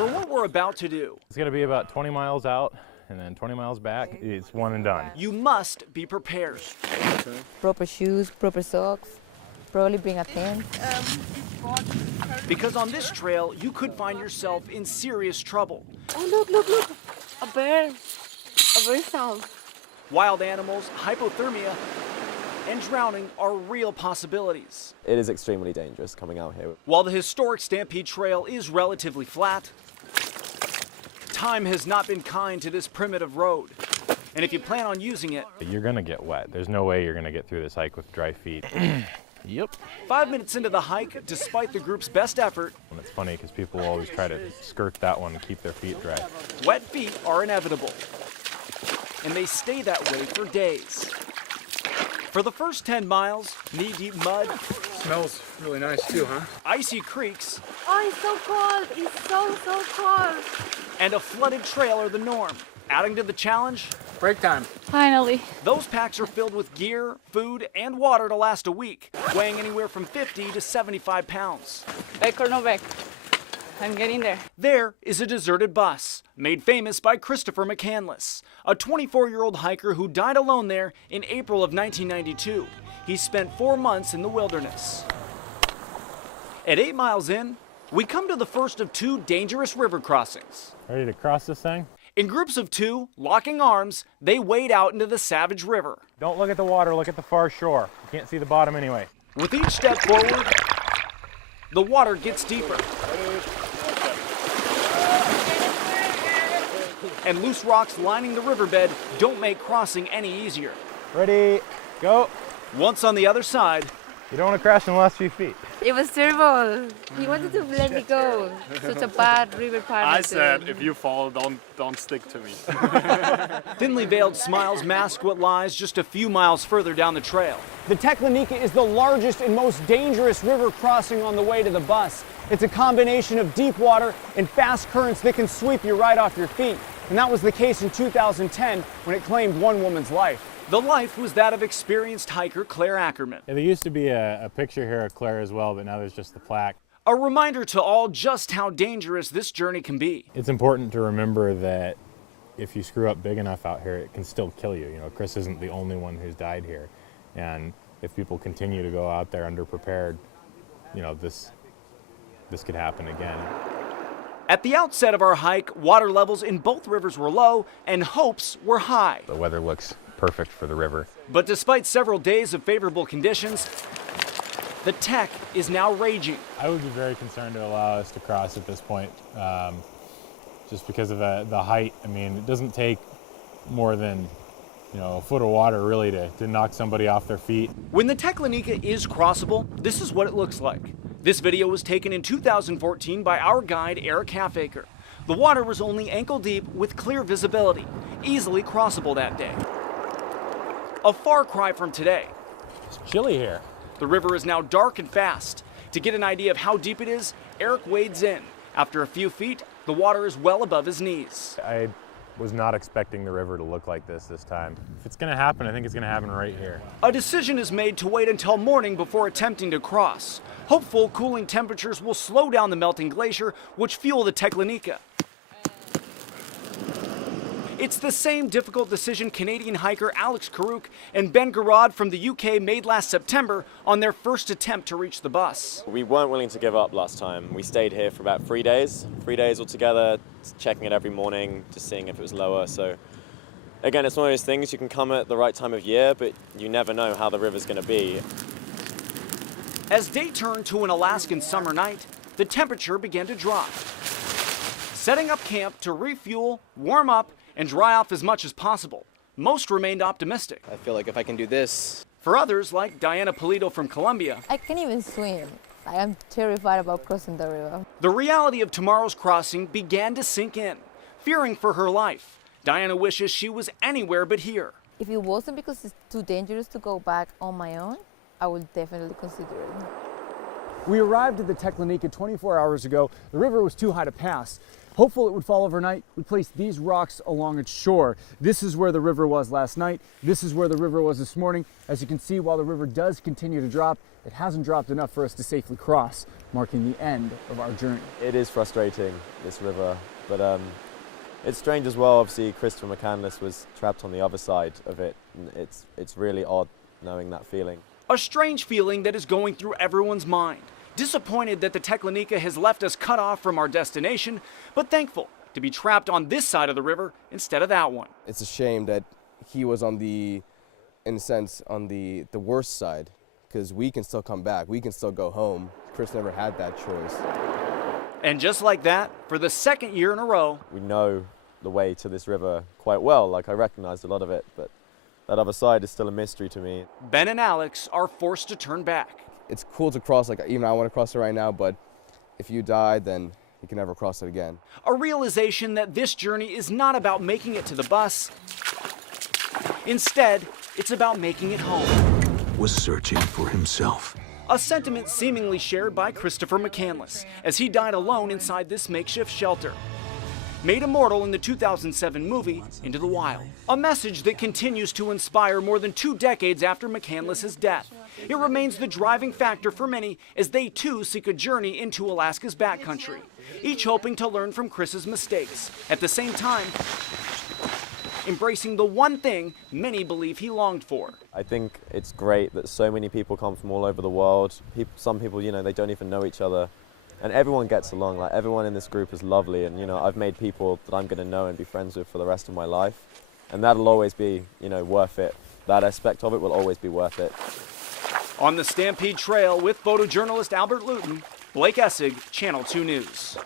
For what we're about to do, It's going to be about 20 miles out and then 20 miles back. It's one and done. you must be prepared. Proper shoes, proper socks, probably bring a tent. Because on this trail, you could find yourself in serious trouble. Oh, look, a bear sound. Wild animals, hypothermia, and drowning are real possibilities. It is extremely dangerous coming out here. While the historic Stampede Trail is relatively flat, time has not been kind to this primitive road. And if you plan on using it, You're going to get wet. There's no way you're going to get through this hike with dry feet. Yep. 5 minutes into the hike, despite the group's best effort, And it's funny because people always try to skirt that one and keep their feet dry. wet feet are inevitable. And they stay that way for days. For the first 10 miles, knee-deep mud, Smells really nice too, huh? icy creeks, Oh, it's so cold. It's so cold. and a flooded trail are the norm. Adding to the challenge, Break time. Finally. those packs are filled with gear, food, and water to last a week, weighing anywhere from 50 to 75 pounds. Back or no back? I'm getting there. There is a deserted bus, made famous by Christopher McCandless, a 24-year-old hiker who died alone there in April of 1992. He spent 4 months in the wilderness. At 8 miles in, we come to the first of 2 dangerous river crossings. Ready to cross this thing? In groups of 2, locking arms, they wade out into the savage river. Don't look at the water, look at the far shore. You can't see the bottom anyway. With each step forward, the water gets deeper. And loose rocks lining the riverbed don't make crossing any easier. Ready, go. Once on the other side, You don't want to crash in the last few feet. It was terrible. He wanted to let me go. Such a bad river partner. I said, if you fall, don't stick to me. thinly veiled smiles mask what lies just a few miles further down the trail. The Teklenika is the largest and most dangerous river crossing on the way to the bus. It's a combination of deep water and fast currents that can sweep you right off your feet. And that was the case in 2010 when it claimed one woman's life. The life was that of experienced hiker Claire Ackerman. Yeah, there used to be a picture here of Claire as well, but now there's just the plaque. A reminder to all just how dangerous this journey can be. It's important to remember that if you screw up big enough out here, it can still kill you. You know, Chris isn't the only one who's died here. And if people continue to go out there underprepared, you know, this could happen again. At the outset of our hike, water levels in both rivers were low and hopes were high. The weather looks perfect for the river. But despite several days of favorable conditions, the Tek is now raging. I would be very concerned to allow us to cross at this point, just because of the height. I mean, it doesn't take more than, you know, a foot of water really to knock somebody off their feet. When the Teklenika is crossable, this is what it looks like. This video was taken in 2014 by our guide, Eric Halfaker. The water was only ankle deep with clear visibility, easily crossable that day. A far cry from today. It's chilly here. The river is now dark and fast. To get an idea of how deep it is, Eric wades in. After a few feet, the water is well above his knees. I was not expecting the river to look like this time. If it's gonna happen, I think it's gonna happen right here. A decision is made to wait until morning before attempting to cross. Hopeful cooling temperatures will slow down the melting glacier, which fuel the Teklenika. It's the same difficult decision Canadian hiker Alex Karuk and Ben Garrod from the UK made last September on their first attempt to reach the bus. We weren't willing to give up last time. We stayed here for about 3 days. 3 days altogether, checking it every morning, just seeing if it was lower. So again, it's one of those things, you can come at the right time of year, but you never know how the river's gonna be. As day turned to an Alaskan summer night, the temperature began to drop. Setting up camp to refuel, warm up, and dry off as much as possible. Most remained optimistic. I feel like if I can do this. For others, like Diana Polito from Colombia, I can't even swim. I am terrified about crossing the river. the reality of tomorrow's crossing began to sink in. Fearing for her life, Diana wishes she was anywhere but here. If it wasn't because it's too dangerous to go back on my own, I would definitely consider it. We arrived at the Teklenika 24 hours ago. The river was too high to pass. Hopeful it would fall overnight, we placed these rocks along its shore. This is where the river was last night. This is where the river was this morning. As you can see, while the river does continue to drop, it hasn't dropped enough for us to safely cross, marking the end of our journey. It is frustrating, this river, but it's strange as well. Obviously, Christopher McCandless was trapped on the other side of it, and it's really odd knowing that feeling. A strange feeling that is going through everyone's mind. Disappointed that the Teklenika has left us cut off from our destination, but thankful to be trapped on this side of the river instead of that one. It's a shame that he was on the, in a sense, on the worst side, because we can still come back. We can still go home. Chris never had that choice. And just like that, for the second year in a row, We know the way to this river quite well. Like, I recognized a lot of it, but that other side is still a mystery to me. Ben and Alex are forced to turn back. It's cool to cross, like even I want to cross it right now, but if you die, then you can never cross it again. A realization that this journey is not about making it to the bus. Instead, it's about making it home. Was searching for himself. A sentiment seemingly shared by Christopher McCandless, as he died alone inside this makeshift shelter. Made immortal in the 2007 movie Into the Wild. A message that continues to inspire more than 2 decades after McCandless's death. It remains the driving factor for many as they too seek a journey into Alaska's backcountry, each hoping to learn from Chris's mistakes. At the same time, embracing the one thing many believe he longed for. I think it's great that so many people come from all over the world. Some people, you know, they don't even know each other. And everyone gets along. Like, everyone in this group is lovely. And, you know, I've made people that I'm going to know and be friends with for the rest of my life. And that'll always be, you know, worth it. That aspect of it will always be worth it. On the Stampede Trail with photojournalist Albert Luton, Blake Essig, Channel 2 News.